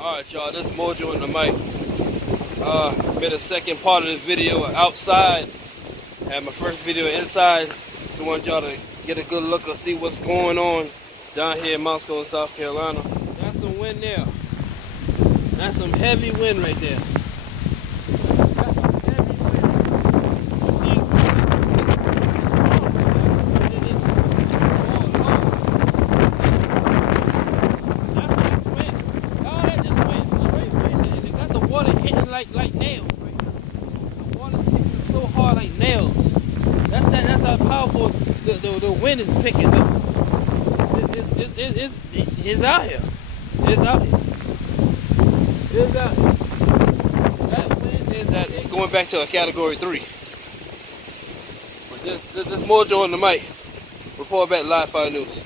Alright y'all, this is Mojo in the mic. Made a second part of this video outside. Had my first video inside. So I want y'all to get a good look and see what's going on down here in Moscow, South Carolina. That's some wind there. That's some heavy wind right there. That's some heavy wind. You see it's water hitting like nails, right? The water's hitting so hard like nails. That's how powerful the wind is picking up. It's out here. It's out here. It's out here. That wind is that it's going back to a category 3. But this Mojo on the mic. Report back live 5 News.